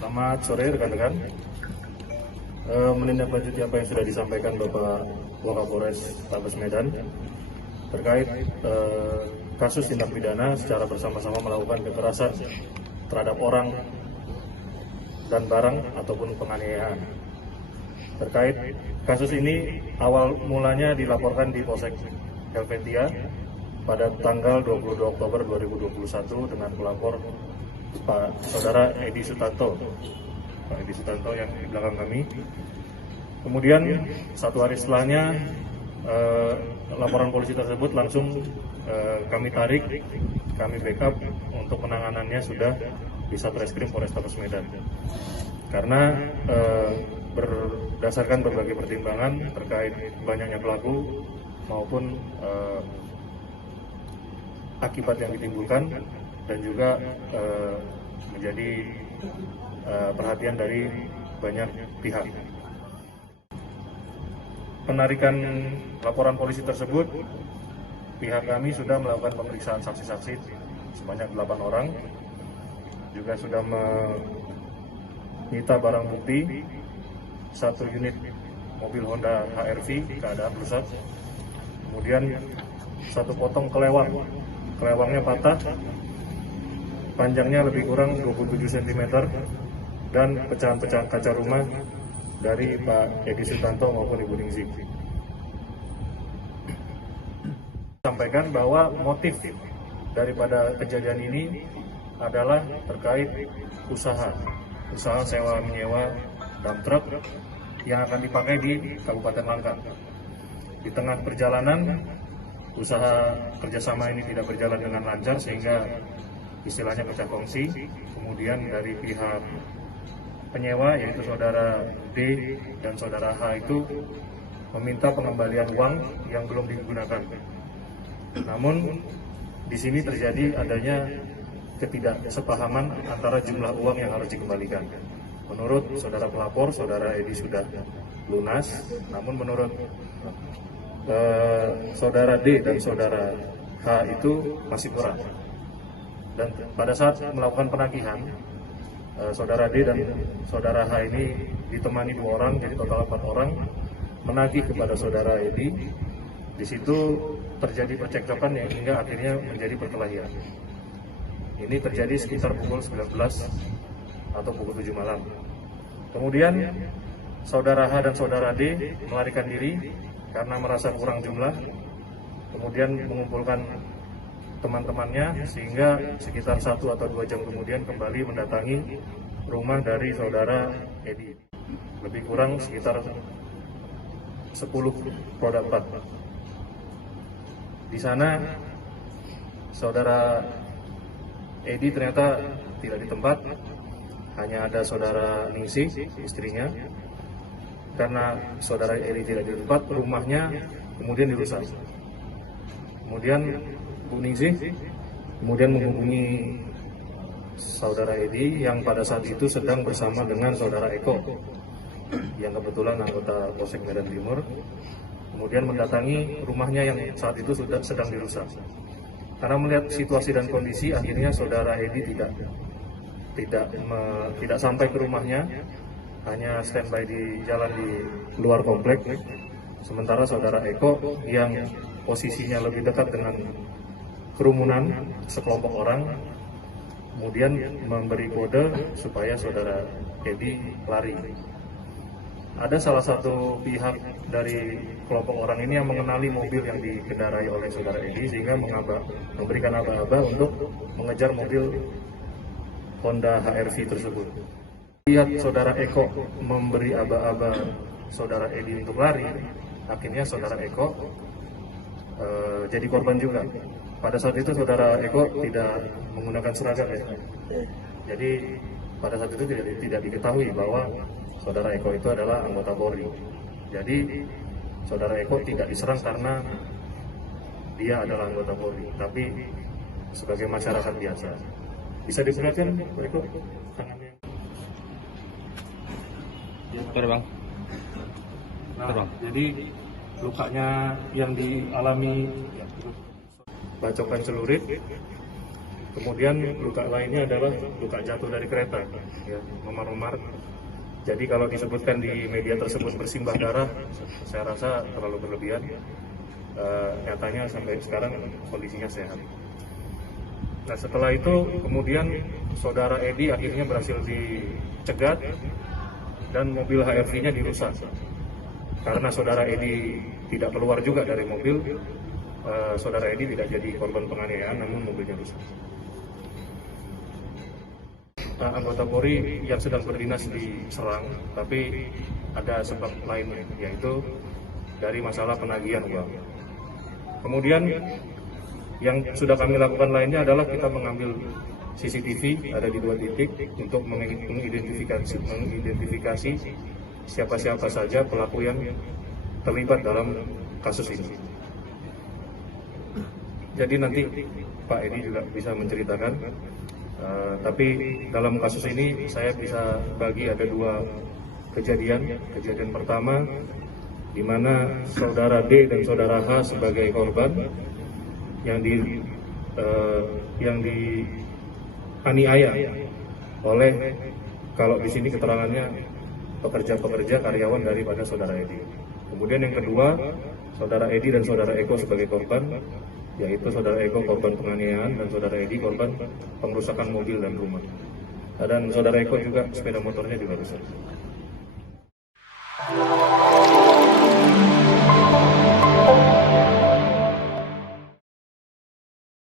Selamat sore rekan-rekan. Menindaklanjuti apa yang sudah disampaikan Bapak Wakapolres Tabes Medan terkait kasus tindak pidana secara bersama-sama melakukan kekerasan terhadap orang dan barang ataupun penganiayaan. Terkait kasus ini awal mulanya dilaporkan di Polsek Helvetia pada tanggal 22 Oktober 2021 dengan pelapor Pak Saudara Edi Sutanto, Pak Edi Sutanto yang di belakang kami. Kemudian satu hari setelahnya laporan polisi tersebut langsung kami tarik, kami backup untuk penanganannya sudah di Satreskrim Polrestabes Medan. Karena berdasarkan berbagai pertimbangan terkait banyaknya pelaku maupun akibat yang ditimbulkan dan juga menjadi perhatian dari banyak pihak. Penarikan laporan polisi tersebut, pihak kami sudah melakukan pemeriksaan saksi-saksi sebanyak 8 orang, juga sudah menyita barang bukti 1 unit mobil Honda HR-V keadaan rusak, kemudian 1 potong kelewangnya patah, panjangnya lebih kurang 27 cm, dan pecahan-pecahan kaca rumah dari Pak Edi Sutanto maupun Ibu Ningsih. Sampaikan bahwa motif daripada kejadian ini adalah terkait usaha sewa menyewa dump truck yang akan dipakai di Kabupaten Langkat. Di tengah perjalanan, usaha kerjasama ini tidak berjalan dengan lancar sehingga istilahnya pecah kongsi. Kemudian dari pihak penyewa yaitu saudara D dan saudara H itu meminta pengembalian uang yang belum digunakan. Namun di sini terjadi adanya ketidaksepahaman antara jumlah uang yang harus dikembalikan. Menurut saudara pelapor, saudara Edi sudah lunas, namun menurut saudara D dan saudara H itu masih kurang. Dan pada saat melakukan penagihan, saudara D dan saudara H ini ditemani 2 orang, jadi total 4 orang, menagih kepada saudara Edi. Di situ terjadi percekcokan yang hingga akhirnya menjadi perkelahian. Ini terjadi sekitar pukul 19 atau pukul 7 malam. Kemudian saudara H dan saudara D melarikan diri karena merasa kurang jumlah, kemudian mengumpulkan teman-temannya sehingga sekitar 1 atau 2 jam kemudian kembali mendatangi rumah dari saudara Edi. Lebih kurang sekitar 10 roda 4. Di sana saudara Edi ternyata tidak di tempat, hanya ada saudara Ningsih, istrinya. Karena saudara Edi tidak di tempat, rumahnya kemudian dirusak. Kemudian Bu Ningsih kemudian menghubungi saudara Edi yang pada saat itu sedang bersama dengan saudara Eko yang kebetulan anggota Polsek Medan Timur, kemudian mendatangi rumahnya yang saat itu sudah sedang dirusak. Karena melihat situasi dan kondisi, akhirnya saudara Edi tidak sampai ke rumahnya, hanya standby di jalan di luar komplek. Sementara saudara Eko yang posisinya lebih dekat dengan kerumunan sekelompok orang, kemudian memberi kode supaya saudara Edi lari. Ada salah satu pihak dari kelompok orang ini yang mengenali mobil yang dikendarai oleh saudara Edi sehingga memberikan aba-aba untuk mengejar mobil Honda HR-V tersebut. Lihat saudara Eko memberi aba-aba saudara Edi untuk lari, akhirnya saudara Eko jadi korban juga. Pada saat itu saudara Eko tidak menggunakan seragam ya. Jadi pada saat itu tidak diketahui bahwa saudara Eko itu adalah anggota Polri. Jadi saudara Eko tidak diserang karena dia adalah anggota Polri, tapi sebagai masyarakat biasa. Bisa diperlihatkan Eko tangannya? Terbang. Nah, jadi lukanya yang dialami bacokan celurit, Kemudian luka lainnya adalah luka jatuh dari kereta, ya, memar-memar. Jadi kalau disebutkan di media tersebut bersimbah darah, saya rasa terlalu berlebihan. Nyatanya sampai sekarang kondisinya sehat. Nah, setelah itu kemudian saudara Edi akhirnya berhasil dicegat dan mobil HRV-nya dirusak. Karena saudara Edi tidak keluar juga dari mobil, saudara Edi tidak jadi korban penganiayaan, namun mobilnya rusak. Anggota Polri yang sedang berdinas diserang, tapi ada sebab lainnya, yaitu dari masalah penagihan uang. Kemudian yang sudah kami lakukan lainnya adalah kita mengambil CCTV ada di 2 titik untuk mengidentifikasi siapa-siapa saja pelaku yang terlibat dalam kasus ini. Jadi nanti Pak Edi juga bisa menceritakan, tapi dalam kasus ini saya bisa bagi ada 2 kejadian. Kejadian pertama di mana saudara D dan saudara H sebagai korban yang dianiaya oleh, kalau di sini keterangannya pekerja-pekerja karyawan daripada saudara Edi. Kemudian yang kedua, saudara Edi dan saudara Eko sebagai korban, yaitu saudara Eko korban penganiayaan dan saudara Edi korban pengrusakan mobil dan rumah. Dan saudara Eko juga sepeda motornya juga rusak.